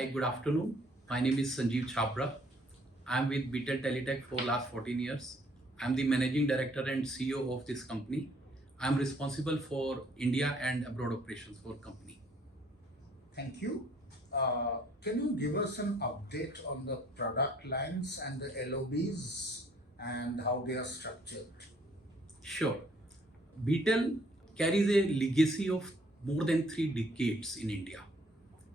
Hi, good afternoon. My name is Sanjeev Chhabra. I'm with Beetel Teletech for last 14 years. I'm the managing director and CEO of this company. I'm responsible for India and abroad operations for company. Thank you. Can you give us an update on the product lines and the LOBs and how they are structured? Sure. Beetel carries a legacy of more than 3 decades in India.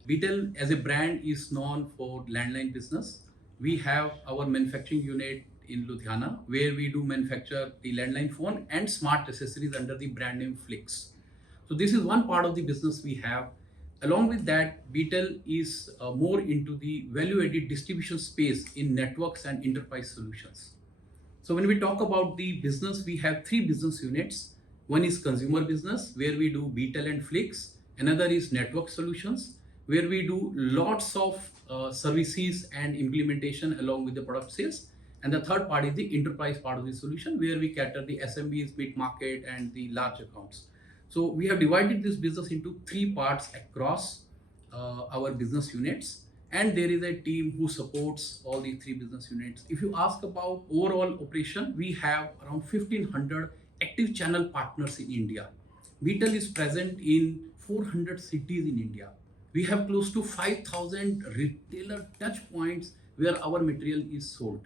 Beetel as a brand is known for landline business. We have our manufacturing unit in Ludhiana where we do manufacture the landline phone and smart accessories under the brand name Flix. So this is one part of the business we have. Along with that, Beetel is more into the value-added distribution space in networks and enterprise solutions. So when we talk about the business, we have 3 business units. One is consumer business, where we do Beetel and Flix. Another is network solutions, where we do lots of services and implementation along with the product sales. And the third part is the enterprise part of the solution, where we cater the SMBs, mid-market, and the large accounts. So we have divided this business into 3 parts across our business units, and there is a team who supports all the 3 business units. If you ask about overall operation, we have around 1500 active channel partners in India. Beetel is present in 400 cities in India. We have close to 5000 retailer touch points where our material is sold.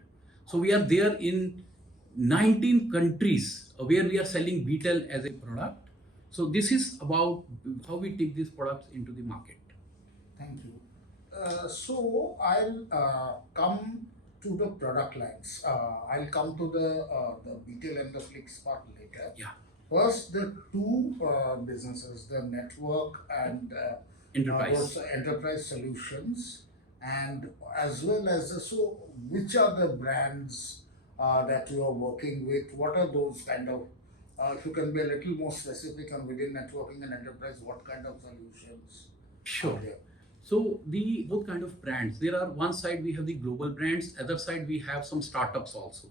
So we are there in 19 countries where we are selling Beetel as a product. So this is about how we take these products into the market. Thank you. So I'll come to the product lines. I'll come to the Beetle and the Flix part later. Yeah. First, the two businesses, the network and Enterprise. those enterprise solutions, and as well as so which are the brands that you are working with? What are those kind of? If you can be a little more specific on within networking and enterprise, what kind of solutions? Sure. are there? So the both kind of brands. There are one side we have the global brands, other side we have some startups also.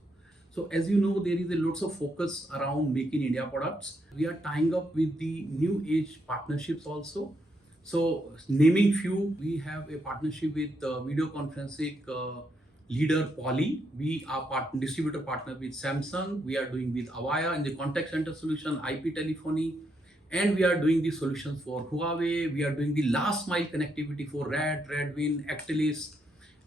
So as you know, there is a lots of focus around Make in India products. We are tying up with the new age partnerships also. So naming few, we have a partnership with video conferencing leader Poly. We are distributor partner with Samsung. We are doing with Avaya in the contact center solution, IP telephony, and we are doing the solutions for Huawei. We are doing the last mile connectivity for Redwin, Actilis,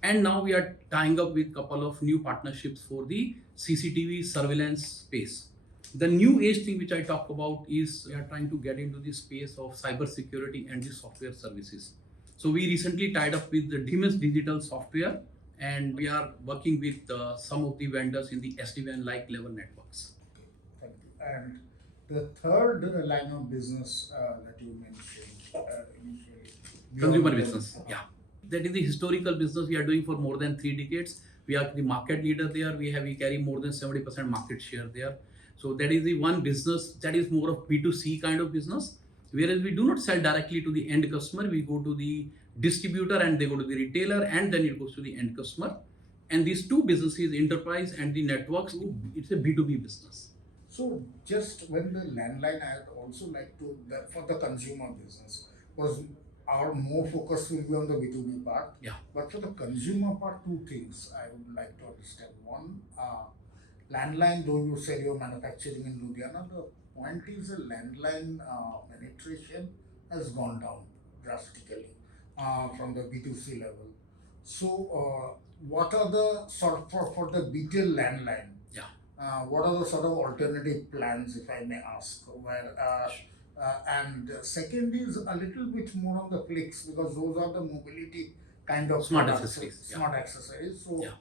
and now we are tying up with couple of new partnerships for the CCTV surveillance space. The new age thing which I talk about is we are trying to get into the space of cyber security and the software services. So we recently tied up with the Siemens Digital Software, and we are working with some of the vendors in the SD-WAN like level networks. Thank you. And the third line of business that you mentioned initially, Consumer beyond the- business, yeah. That is the historical business we are doing for more than 3 decades. We are the market leader there. We carry more than 70% market share there. So that is the one business that is more of B2C kind of business. Whereas we do not sell directly to the end customer, we go to the distributor and they go to the retailer and then it goes to the end customer. And these 2 businesses, enterprise and the networks, it's a B2B business. So just when the landline, I'd also like to for the consumer business, was our more focus will be on the B2B part. Yeah. But for the consumer part, 2 things I would like to understand. One, landline, though you said you're manufacturing in Ludhiana, the point is the landline penetration has gone down drastically from the B2C level. So what are the sort for the Beetle landline? Yeah. What are the sort of alternative plans, if I may ask? And second is a little bit more on the Flix, because those are the mobility kind of Smart products, accessories, yeah. smart accessories. So Yeah.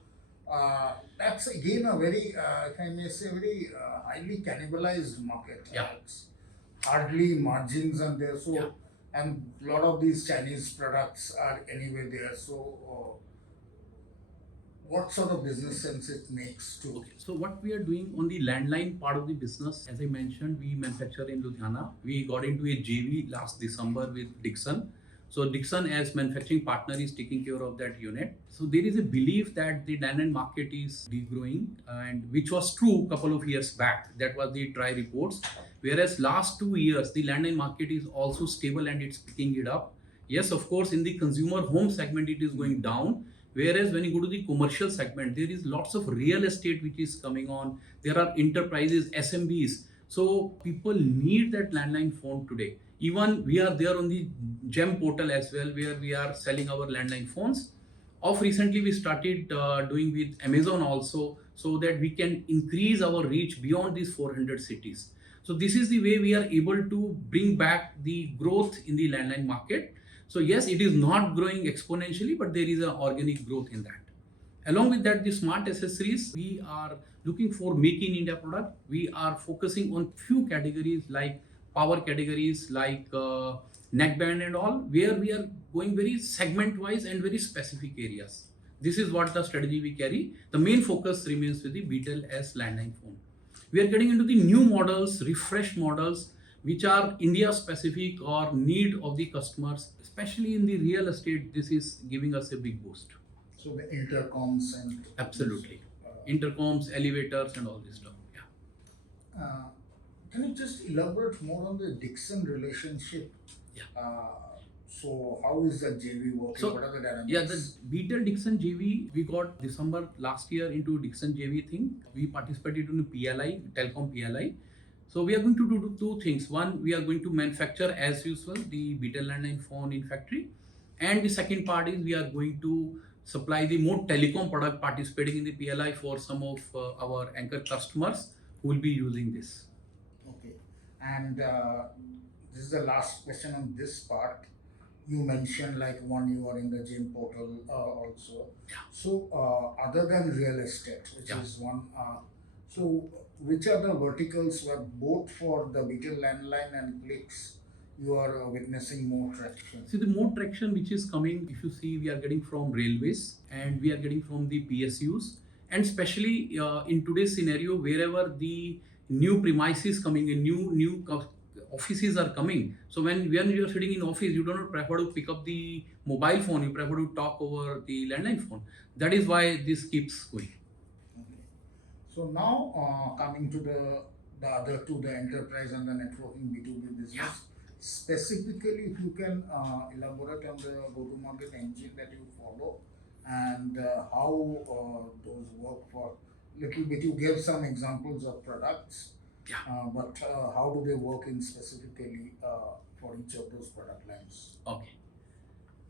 that's again a very, if I may say, very highly cannibalized market. Yeah. It's hardly margins are there. So Yeah. and a lot of these Chinese products are anyway there. So what sort of business sense it makes to? Okay. So what we are doing on the landline part of the business, as I mentioned, we manufacture in Ludhiana. We got into a JV last December with Dixon. So Dixon as manufacturing partner is taking care of that unit. So there is a belief that the landline market is degrowing, and which was true a couple of years back. That was the TRI reports. Whereas last 2 years, the landline market is also stable and it's picking it up. Yes, of course, in the consumer home segment, it is going down. Whereas when you go to the commercial segment, there is lots of real estate which is coming on. There are enterprises, SMBs. So people need that landline phone today. Even we are there on the GEM portal as well, where we are selling our landline phones. Of recently, we started doing with Amazon also, so that we can increase our reach beyond these 400 cities. So this is the way we are able to bring back the growth in the landline market. So yes, it is not growing exponentially, but there is an organic growth in that. Along with that, the smart accessories, we are looking for make in India product. We are focusing on few categories like power categories, like neckband and all, where we are going very segment wise and very specific areas. This is what the strategy we carry. The main focus remains with the Beetel as landline phone. We are getting into the new models, refreshed models, which are India specific or need of the customers, especially in the real estate. This is giving us a big boost. So the intercoms and Absolutely. uh, Intercoms, elevators, and all this stuff. Yeah. uh, can you just elaborate more on the Dixon relationship? Yeah. So how is the JV working? So, what are the dynamics? Yeah, the Beetel Dixon JV, we got December last year into Dixon JV thing. We participated in PLI, Telecom PLI. So we are going to do two things. One, we are going to manufacture as usual the Beetel landline phone in factory. And the second part is we are going to supply the more telecom product participating in the PLI for some of our anchor customers who will be using this. Okay. And this is the last question on this part. You mentioned like one you are in the gym portal also. Yeah. So other than real estate, which Yeah. is one, so which are the verticals where both for the Beetel landline and clicks you are witnessing more traction? See, the more traction which is coming, if you see, we are getting from railways and we are getting from the PSUs, and especially in today's scenario, wherever the new premises coming in, offices are coming. So when you are sitting in office, you do not prefer to pick up the mobile phone, you prefer to talk over the landline phone. That is why this keeps going. Okay. So now coming to the other two, the enterprise and the networking B2B business. Yeah. Specifically, if you can elaborate on the go-to-market engine that you follow and how those work for little bit. You gave some examples of products. Yeah. But how do they work in specifically for each of those product lines? Okay.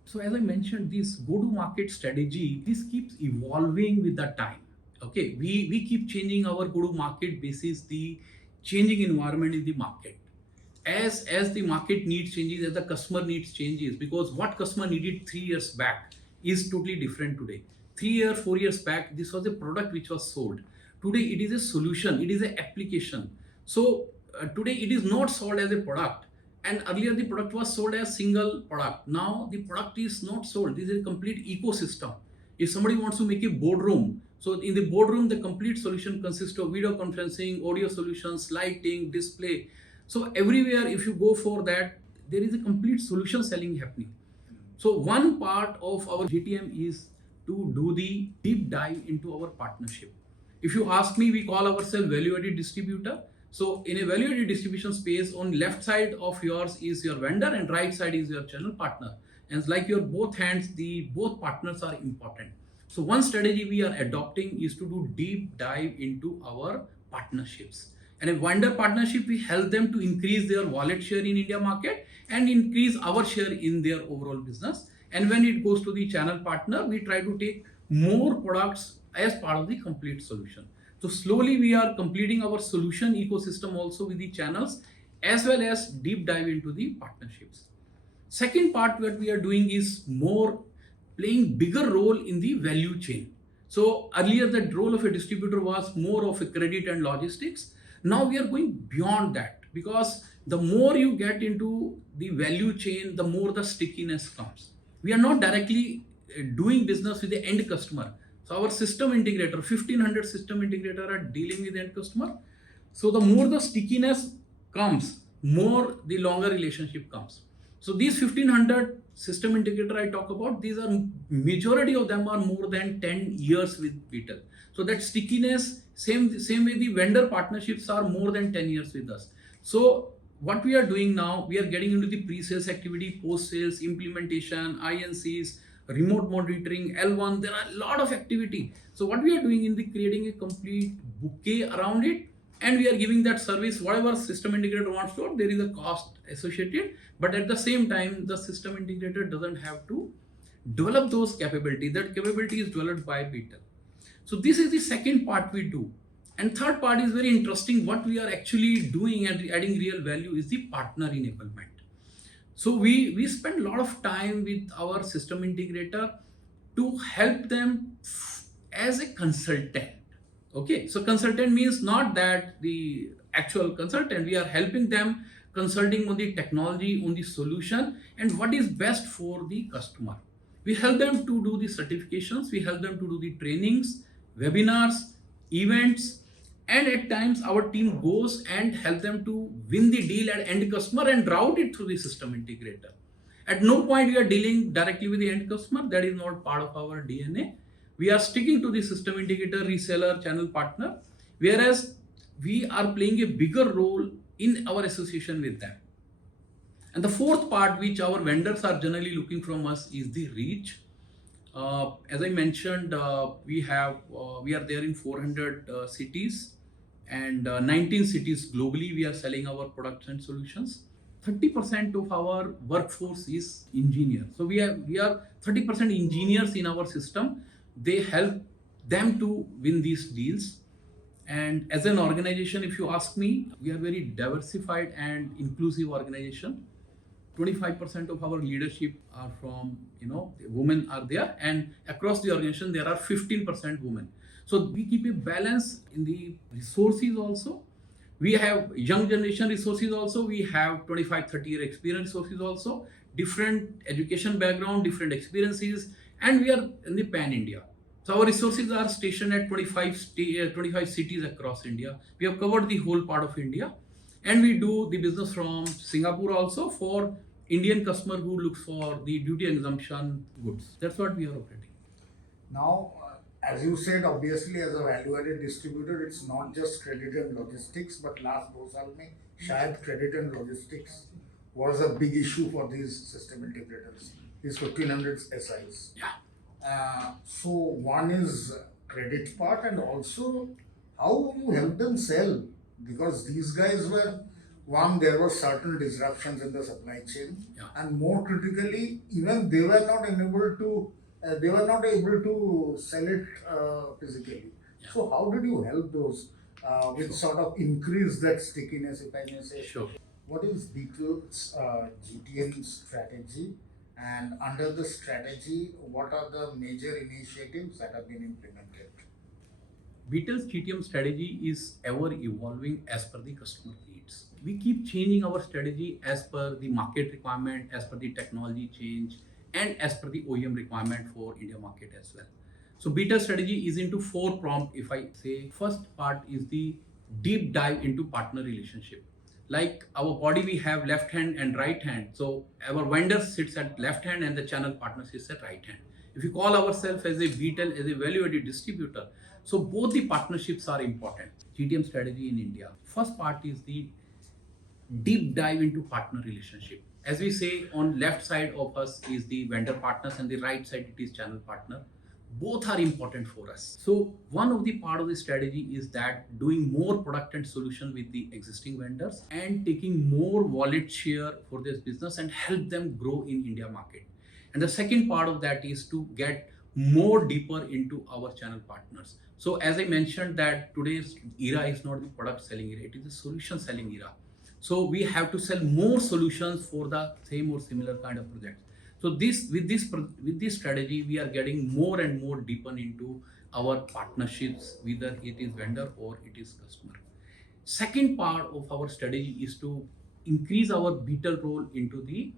So as I mentioned, this go-to-market strategy, this keeps evolving with the time. Okay, we keep changing our go-to-market basis the changing environment in the market. As the market needs changes, as the customer needs changes, because what customer needed 3 years back is totally different today. 3 years, 4 years back, this was a product which was sold. Today it is a solution, it is an application. So today it is not sold as a product, and earlier the product was sold as single product. Now the product is not sold. This is a complete ecosystem. If somebody wants to make a boardroom, so in the boardroom the complete solution consists of video conferencing, audio solutions, lighting, display. So everywhere if you go for that, there is a complete solution selling happening. So one part of our GTM is to do the deep dive into our partnership. If you ask me, we call ourselves value-added distributor. So in a value-added distribution space, on left side of yours is your vendor and right side is your channel partner. And it's like your both hands, the both partners are important. So one strategy we are adopting is to do deep dive into our partnerships. And a vendor partnership, we help them to increase their wallet share in India market and increase our share in their overall business. And when it goes to the channel partner, we try to take more products as part of the complete solution. So slowly we are completing our solution ecosystem also with the channels as well as deep dive into the partnerships. Second part what we are doing is more playing bigger role in the value chain. So earlier the role of a distributor was more of a credit and logistics. Now we are going beyond that, because the more you get into the value chain, the more the stickiness comes. We are not directly doing business with the end customer. So our system integrator, 1500 system integrator are dealing with the end customer. So the more the stickiness comes, more the longer relationship comes. So these 1500 system integrator I talk about, these are majority of them are more than 10 years with Beetel. So that stickiness, same way the vendor partnerships are more than 10 years with us. So what we are doing now, we are getting into the pre-sales activity, post-sales, implementation, INCs, remote monitoring, L1. There are a lot of activity. So what we are doing in the creating a complete bouquet around it, and we are giving that service. Whatever system integrator wants to, there is a cost associated, but at the same time, the system integrator doesn't have to develop those capabilities. That capability is developed by Beetel. So this is the second part we do. And third part is very interesting. What we are actually doing and adding real value is the partner enablement. So we spend a lot of time with our system integrator to help them as a consultant. Okay, so consultant means not that the actual consultant, we are helping them consulting on the technology, on the solution, and what is best for the customer. We help them to do the certifications, we help them to do the trainings, webinars, events, and at times our team goes and help them to win the deal at end customer and route it through the system integrator. At no point we are dealing directly with the end customer. That is not part of our DNA. We are sticking to the system integrator, reseller, channel partner, whereas we are playing a bigger role in our association with them. And the fourth part, which our vendors are generally looking from us, is the reach. As I mentioned, we are there in 400 cities and 19 cities globally. We are selling our products and solutions. 30% of our workforce is engineers. So we are 30% engineers in our system. They help them to win these deals. And as an organization, if you ask me, we are very diversified and inclusive organization. 25% of our leadership are from, women are there, and across the organization there are 15% women. So we keep a balance in the resources also. We have young generation resources also. We have 25-30 year experience resources also. Different education background, different experiences, and we are in the pan India. So our resources are stationed at 25 cities across India. We have covered the whole part of India, and we do the business from Singapore also for Indian customer who looks for the duty exemption goods. That's what we are operating. Now, as you said, obviously as a value-added distributor, it's not just credit and logistics, but last 2 साल में शायद credit and logistics was a big issue for these system integrators, these 1500 SIs. Yeah. So one is credit part, and also how you help them sell, because these guys were, one, there were certain disruptions in the supply chain, Yeah. and more critically, even they were not able to sell it physically. Yeah. So how did you help those with Sure. sort of increase that stickiness, if I may say? Sure. What is Beetel's GTM strategy? And under the strategy, what are the major initiatives that have been implemented? Beetel's GTM strategy is ever evolving as per the customer needs. We keep changing our strategy as per the market requirement, as per the technology change, and as per the OEM requirement for India market as well. So Beetel's strategy is into 4 prompt. If I say first part is the deep dive into partner relationship. Like our body, we have left hand and right hand. So our vendor sits at left hand and the channel partner sits at right hand. If you call ourselves as a Beetel, as a value-added distributor, so both the partnerships are important. GTM strategy in India. First part is the deep dive into partner relationship. As we say, on left side of us is the vendor partners and the right side it is channel partner. Both are important for us. So one of the part of the strategy is that doing more product and solution with the existing vendors and taking more wallet share for this business and help them grow in India market. And the second part of that is to get more deeper into our channel partners. So as I mentioned that today's era is not the product selling era, it is the solution selling era. So we have to sell more solutions for the same or similar kind of projects. So with this strategy, we are getting more and more deeper into our partnerships, whether it is vendor or it is customer. Second part of our strategy is to increase our Beetel role into the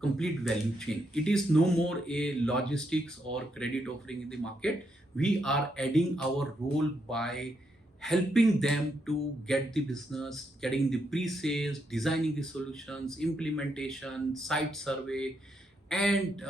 complete value chain. It is no more a logistics or credit offering in the market. We are adding our role by helping them to get the business, getting the pre-sales, designing the solutions, implementation, site survey, and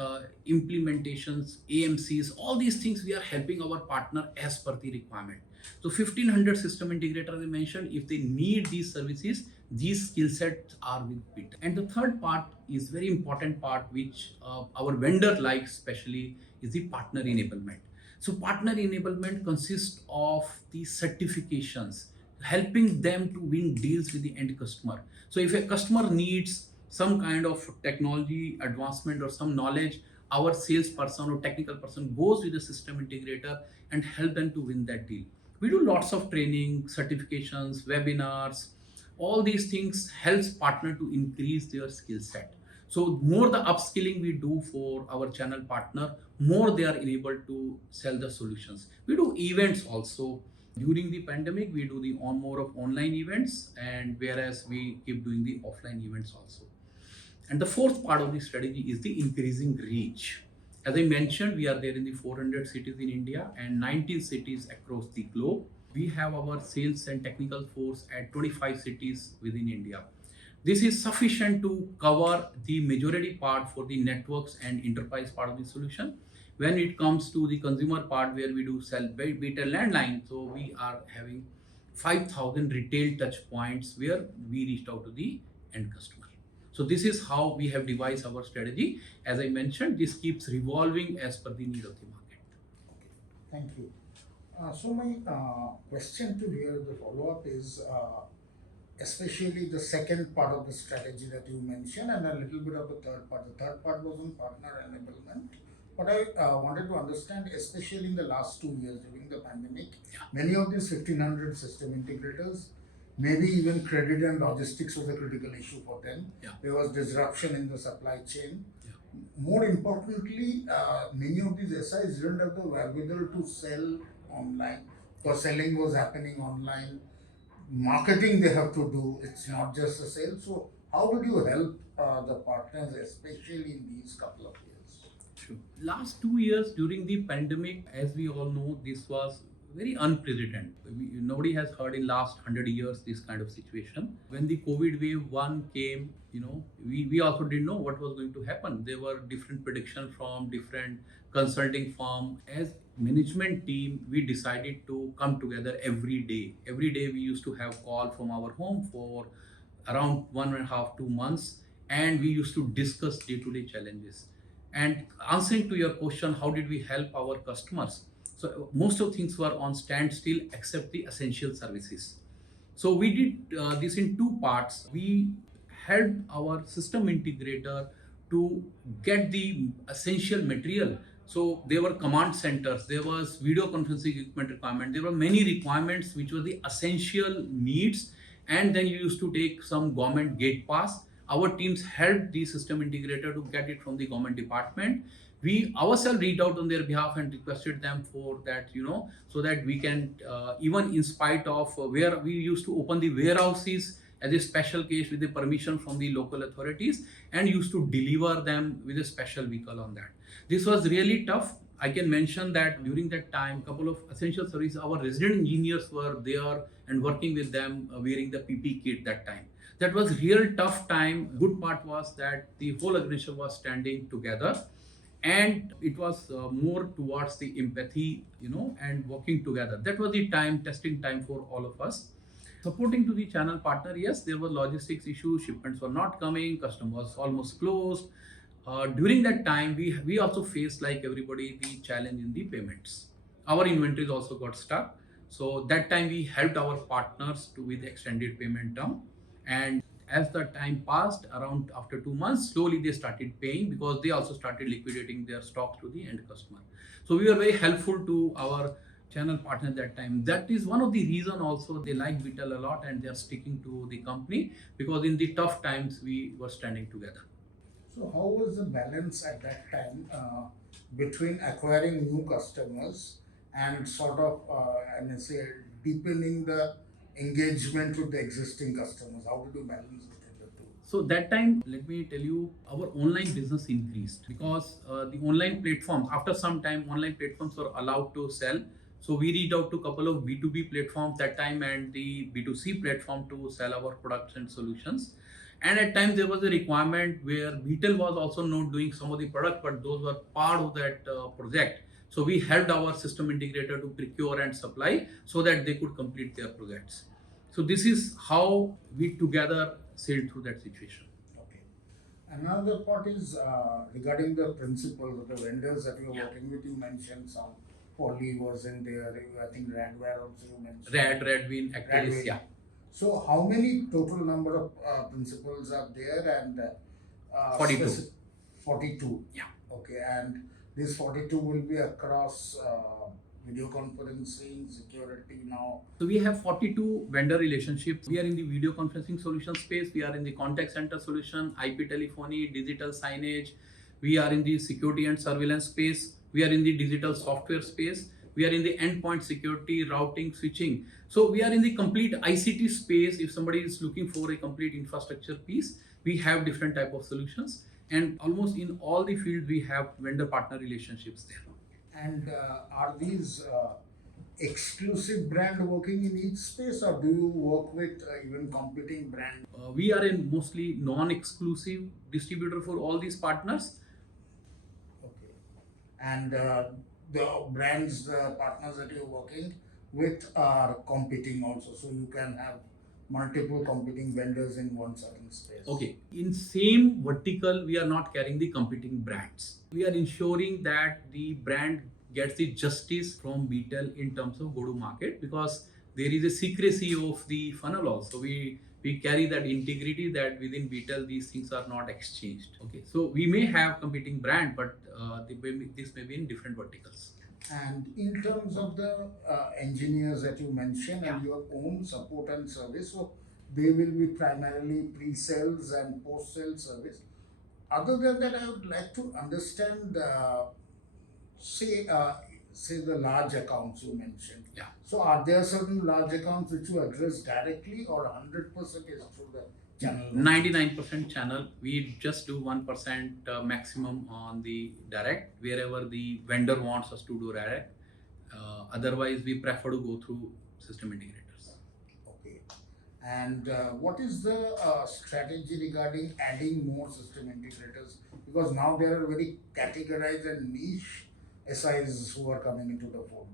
implementations, AMCs, all these things we are helping our partner as per the requirement. So 1500 system integrator I mentioned, if they need these services, These skill sets are with Beetel. And the third part is very important part, which our vendor likes especially, is the partner enablement. So partner enablement consists of the certifications, helping them to win deals with the end customer. So if a customer needs some kind of technology advancement or some knowledge, our salesperson or technical person goes with the system integrator and help them to win that deal. We do lots of training, certifications, webinars. All these things helps partner to increase their skill set. So more the upskilling we do for our channel partner, more they are enabled to sell the solutions. We do events also. During the pandemic, we do the on more of online events, and whereas we keep doing the offline events also. And the fourth part of the strategy is the increasing reach. As I mentioned, we are there in the 400 cities in India and 19 cities across the globe. We have our sales and technical force at 25 cities within India. This is sufficient to cover the majority part for the networks and enterprise part of the solution. When it comes to the consumer part, where we do sell Beetel landline, so we are having 5,000 retail touch points where we reached out to the end customer. So this is how we have devised our strategy. As I mentioned, this keeps revolving as per the need of the market. Thank you. So my question to here, the follow-up is especially the second part of the strategy that you mentioned and a little bit of the third part. The third part was on partner enablement. But I wanted to understand, especially in the last 2 years during the pandemic, many of these 1,500 system integrators, maybe even credit and logistics was a critical issue for them. There was disruption in the supply chain. More importantly, many of these SIs didn't have the wherewithal to sell online, because selling was happening online. Marketing they have to do, it's not just a sale. So how would you help the partners, especially in these couple of years? True. Last 2 years during the pandemic, as we all know, this was very unprecedented. Nobody has heard in last 100 years this kind of situation. When the COVID wave 1 came, we also didn't know what was going to happen. There were different predictions from different consulting firm. As management team, we decided to come together every day. Every day we used to have call from our home for around 1.5 2 months, and we used to discuss day-to-day challenges. And answering to your question, how did we help our customers? So most of things were on standstill except the essential services. So we did this in two parts. We helped our system integrator to get the essential material. So there were command centers, there was video conferencing equipment requirement, there were many requirements which were the essential needs. And then you used to take some government gate pass. Our teams helped the system integrator to get it from the government department. We ourselves reached out on their behalf and requested them for that, so that we can, even in spite of where we used to open the warehouses as a special case with the permission from the local authorities, and used to deliver them with a special vehicle on that. This was really tough. I can mention that during that time, couple of essential services, our resident engineers were there and working with them, wearing the PP kit that time. That was real tough time. Good part was that the whole organization was standing together, and it was more towards the empathy, and working together. That was the testing time for all of us. Supporting to the channel partner, yes, there were logistics issues, shipments were not coming, custom was almost closed. During that time, we also faced, like everybody, the challenge in the payments. Our inventories also got stuck. So that time we helped our partners to with extended payment term. And as the time passed, around after 2 months, slowly they started paying, because they also started liquidating their stock to the end customer. So we were very helpful to our channel partner at that time. That is one of the reason also they like Beetel a lot, and they are sticking to the company, because in the tough times we were standing together. So how was the balance at that time between acquiring new customers and sort of, I mean, say, deepening the engagement with the existing customers? How did you balance between the two? So that time, let me tell you, our online business increased, because the online platforms, after some time, online platforms were allowed to sell. So we reached out to a couple of B2B platforms that time and the B2C platform to sell our products and solutions. And at times there was a requirement where Beetel was also not doing some of the product, but those were part of that project. So we helped our system integrator to procure and supply so that they could complete their projects. So this is how we together sailed through that situation. Okay. Another part is regarding the principals, the vendors that you're Yeah. working with. You mentioned some Poly was in there. I think Radware also you mentioned. Redwin, Actilis, Radware. yeah. So how many total number of principals are there and 42. 42. Yeah. Okay, and these 42 will be across video conferencing, security now. So we have 42 vendor relationships. We are in the video conferencing solution space. We are in the contact center solution, IP telephony, digital signage. We are in the security and surveillance space. We are in the digital software space. We are in the endpoint security, routing, switching. So we are in the complete ICT space. If somebody is looking for a complete infrastructure piece, we have different type of solutions. And almost in all the fields, we have vendor partner relationships there. And are these exclusive brand working in each space, or do you work with even competing brand? We are a mostly non-exclusive distributor for all these partners. Okay. And the brands, the partners that you're working with are competing also, so you can have multiple competing vendors in one certain space. Okay, in same vertical, we are not carrying the competing brands. We are ensuring that the brand gets the justice from Beetel in terms of go-to-market, because there is a secrecy of the funnel also. We carry that integrity that within Beetel these things are not exchanged. Okay, so we may have competing brand, but this may be in different verticals. And in terms of the engineers that you mentioned and Yeah. your own support and service, so they will be primarily pre-sales and post-sale service. Other than that, I would like to understand, say, say the large accounts you mentioned. Yeah. So are there certain large accounts which you address directly, or 100% is through the channel? 99% channel. We just do 1% maximum on the direct, wherever the vendor wants us to do direct. Otherwise, we prefer to go through system integrators. Okay. And what is the strategy regarding adding more system integrators? Because now there are very categorized and niche SIs who are coming into the fold.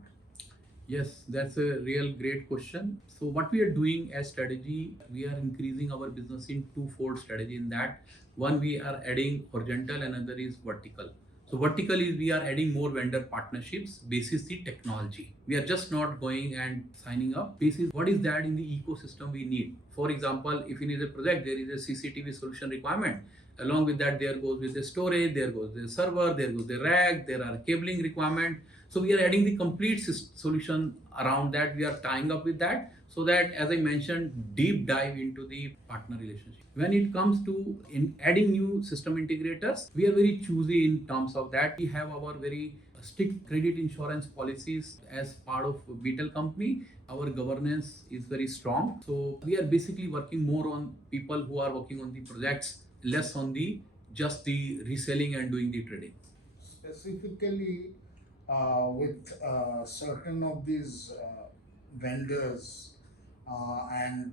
Yes, that's a real great question. So what we are doing as strategy, we are increasing our business in twofold strategy. In that, one, we are adding horizontal, and another is vertical. So vertical is we are adding more vendor partnerships basis the technology. We are just not going and signing up basis what is that in the ecosystem we need. For example, if in a project there is a CCTV solution requirement, along with that there goes with the storage, there goes the server, there goes the rack, there are cabling requirement. So we are adding the complete solution around that. We are tying up with that, so that, as I mentioned, deep dive into the partner relationship. When it comes to in adding new system integrators, we are very choosy in terms of that. We have our very strict credit insurance policies as part of Beetel company. Our governance is very strong. So we are basically working more on people who are working on the projects, less on the just the reselling and doing the trading. Specifically, with certain of these vendors and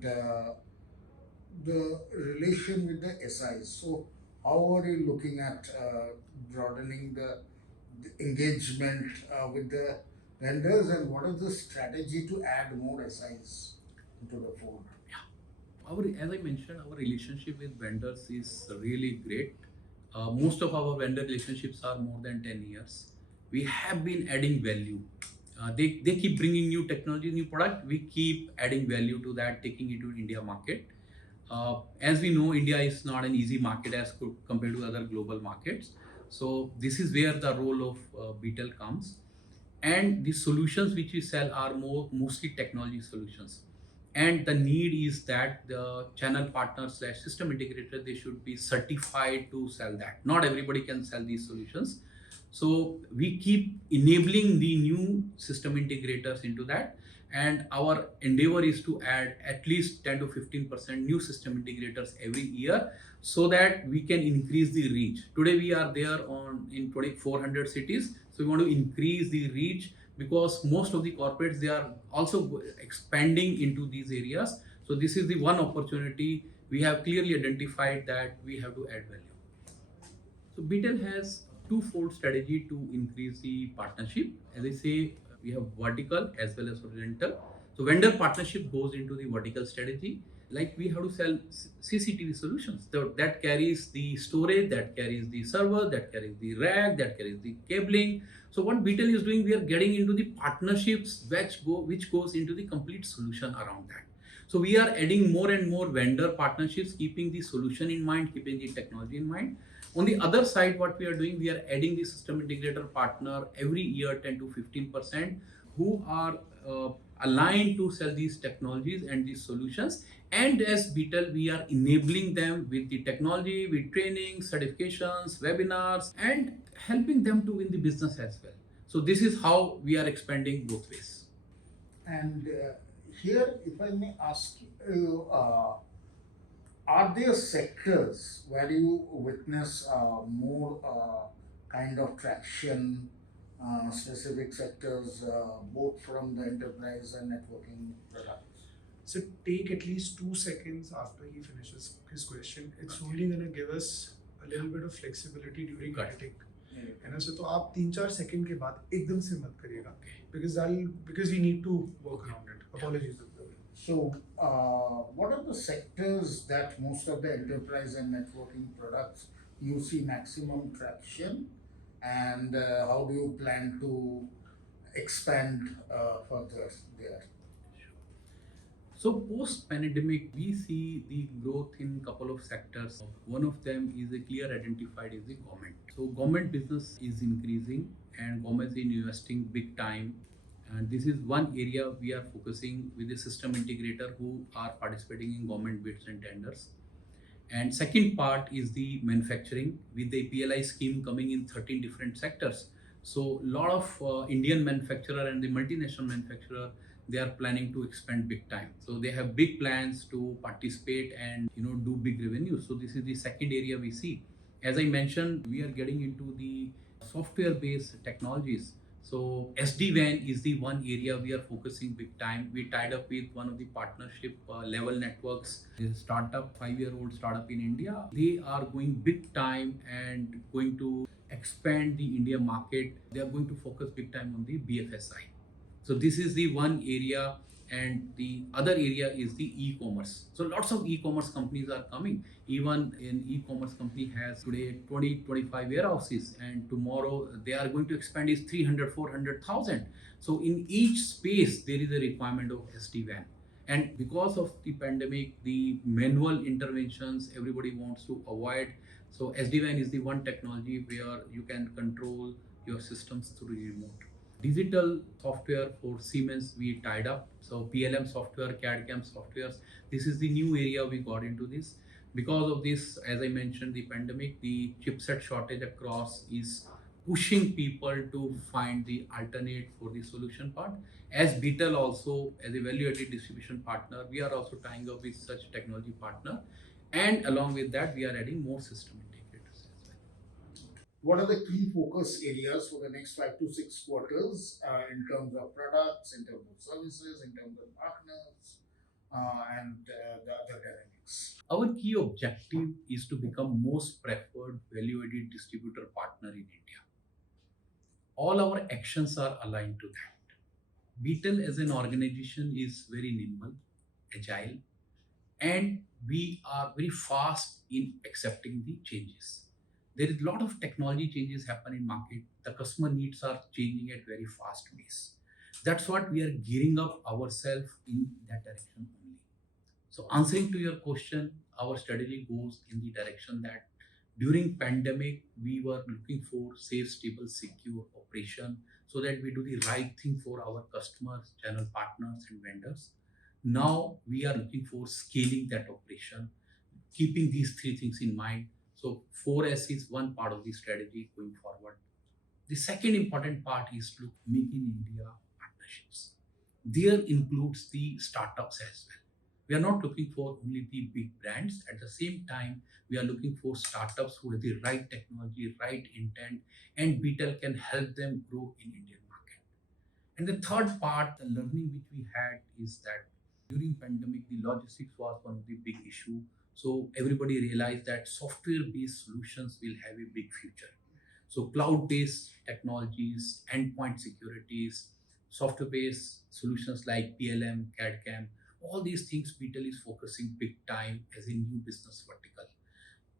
the relation with the SIs. So, how are you looking at broadening the engagement with the vendors, and what is the strategy to add more SIs into the fold? As I mentioned, our relationship with vendors is really great. Most of our vendor relationships are more than 10 years. We have been adding value. They keep bringing new technology, new product. We keep adding value to that, taking it to India market. As we know, India is not an easy market as compared to other global markets. So this is where the role of Beetel comes. And the solutions which we sell are mostly technology solutions. And the need is that the channel partner slash system integrator, they should be certified to sell that. Not everybody can sell these solutions. So we keep enabling the new system integrators into that. And our endeavor is to add at least 10 to 15% new system integrators every year, so that we can increase the reach. Today we are there in 2,400 cities. So we want to increase the reach, because most of the corporates, they are also expanding into these areas. So this is the one opportunity we have clearly identified that we have to add value. So Beetel has twofold strategy to increase the partnership. As I say, we have vertical as well as horizontal. So vendor partnership goes into the vertical strategy. Like we have to sell CCTV solutions that carries the storage, that carries the server, that carries the rack, that carries the cabling. So what Beetel is doing, we are getting into the partnerships which goes into the complete solution around that. So we are adding more and more vendor partnerships, keeping the solution in mind, keeping the technology in mind. On the other side, what we are doing, we are adding the system integrator partner every year 10 to 15% who are aligned to sell these technologies and these solutions. And as Beetel, we are enabling them with the technology, with training, certifications, webinars, and helping them to win the business as well. So this is how we are expanding both ways. And here, if I may ask you, are there sectors where you witness more kind of traction, specific sectors, both from the enterprise and networking products? So take at least 2 seconds after he finishes his question. It's only gonna give us a little bit of flexibility during Got it. editing. है ना, so तो आप 3-4 second के बाद एकदम से मत करिएगा because we need to work around it. Apologies. So, what are the sectors that most of the enterprise and networking products you see maximum traction, and how do you plan to expand further there? So post-pandemic, we see the growth in couple of sectors. One of them is a clear identified is the government. So government business is increasing and government is investing big time. And this is one area we are focusing with the system integrator who are participating in government bids and tenders. And second part is the manufacturing with the PLI scheme coming in 13 different sectors. So a lot of Indian manufacturer and the multinational manufacturer, they are planning to expand big time. So they have big plans to participate and do big revenue. So this is the second area we see. As I mentioned, we are getting into the software based technologies. So SD-WAN is the one area we are focusing big time. We tied up with one of the partnership level networks, a startup, 5-year-old startup in India. They are going big time and going to expand the India market. They are going to focus big time on the BFSI. So this is the one area, and the other area is the e-commerce. So lots of e-commerce companies are coming. Even an e-commerce company has today 20-25 warehouses, and tomorrow they are going to expand is 300-400,000. So in each space there is a requirement of SD-WAN. And because of the pandemic, the manual interventions everybody wants to avoid. So SD-WAN is the one technology where you can control your systems through remote. Digital software for Siemens we tied up. So PLM software, CAD CAM softwares. This is the new area we got into this. Because of this, as I mentioned, the pandemic, the chipset shortage across is pushing people to find the alternate for the solution part. As Beetel also, as a value-added distribution partner, we are also tying up with such technology partner. And along with that, we are adding more system integrators as well. What are the key focus areas for the next 5 to 6 quarters in terms of products, in terms of services, in terms of partners, and the other dynamics? Our key objective is to become most preferred value-added distributor partner in India. All our actions are aligned to that. Beetel as an organization is very nimble, agile, and we are very fast in accepting the changes. There is a lot of technology changes happen in market. The customer needs are changing at very fast pace. That's what we are gearing up ourselves in that direction only. So answering to your question, our strategy goes in the direction that during pandemic we were looking for safe, stable, secure operation so that we do the right thing for our customers, channel partners, and vendors. Now we are looking for scaling that operation, keeping these three things in mind. So 4S is one part of the strategy going forward. The second important part is to make in India partnerships. There includes the startups as well. We are not looking for only the big brands. At the same time, we are looking for startups who have the right technology, right intent, and Beetel can help them grow in Indian market. And the third part, the learning which we had is that during pandemic, the logistics was one of the big issue. So everybody realized that software-based solutions will have a big future. So cloud-based technologies, endpoint securities, software-based solutions like PLM, CAD/CAM. All these things, Beetel is focusing big time as a new business vertical.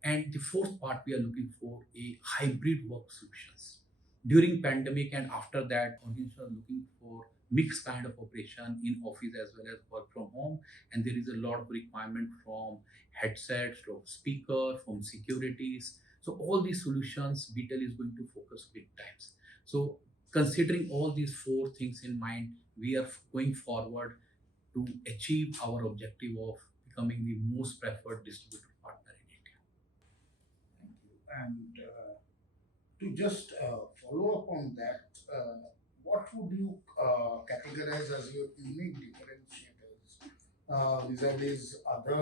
And the fourth part, we are looking for a hybrid work solutions. During pandemic and after that, organizations are looking for mixed kind of operation in office as well as work from home. And there is a lot of requirement from headsets, from speaker, from securities. So all these solutions, Beetel is going to focus big times. So considering all these four things in mind, we are going forward to achieve our objective of becoming the most preferred distributor partner in India. Thank you. And to just follow up on that, what would you categorize as your unique differentiators vis-a-vis other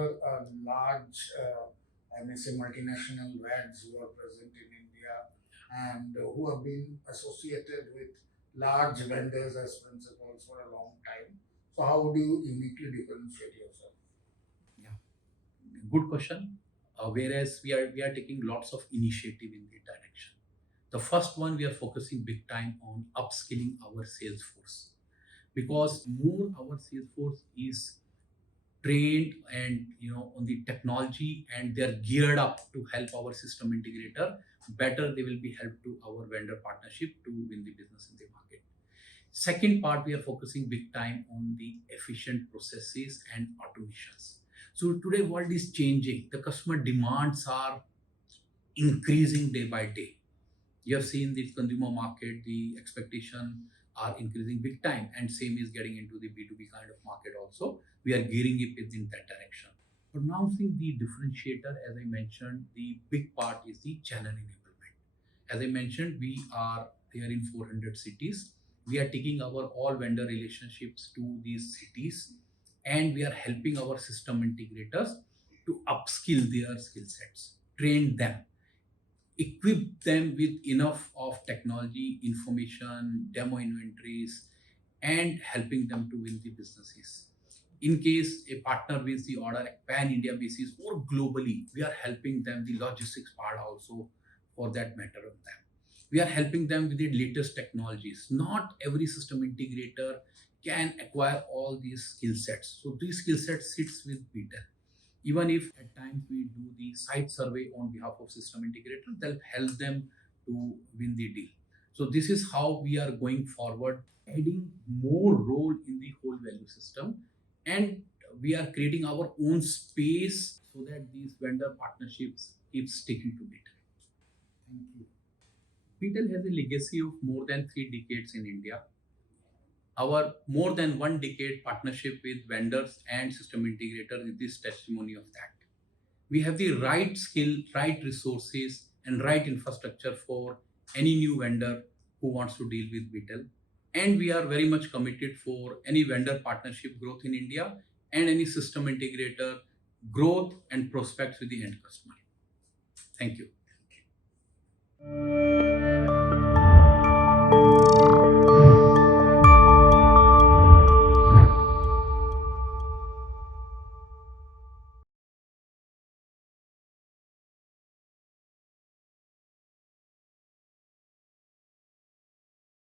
large, I may say, multinational VADs who are present in India and who have been associated with large vendors as principals for a long time? So, how would you uniquely differentiate yourself? Yeah, good question. Whereas we are taking lots of initiative in that direction. The first one, we are focusing big time on upskilling our sales force, because more our sales force is trained and on the technology, and they're geared up to help our system integrator, better they will be helped to our vendor partnership to win the business in the market. Second part, we are focusing big time on the efficient processes and automations. So today world is changing, the customer demands are increasing day by day. You have seen the consumer market, the expectation are increasing big time, and same is getting into the B2B kind of market also. We are gearing it in that direction. Pronouncing the differentiator, as I mentioned, the big part is the channel enablement. As I mentioned, we are there in 400 cities. We are taking our all vendor relationships to these cities, and we are helping our system integrators to upskill their skill sets, train them, equip them with enough of technology, information, demo inventories, and helping them to win the businesses. In case a partner wins the order at pan India basis or globally, we are helping them the logistics part also, for that matter of them. We are helping them with the latest technologies. Not every system integrator can acquire all these skill sets. So these skill sets sits with Beetel. Even if at times we do the site survey on behalf of system integrator, they'll help them to win the deal. So this is how we are going forward, adding more role in the whole value system, and we are creating our own space so that these vendor partnerships keep sticking to Beetel. Thank you. Beetel has a legacy of more than 3 decades in India. Our more than 1 decade partnership with vendors and system integrators is this testimony of that. We have the right skill, right resources, and right infrastructure for any new vendor who wants to deal with Beetel. And we are very much committed for any vendor partnership growth in India and any system integrator growth and prospects with the end customer. Thank you.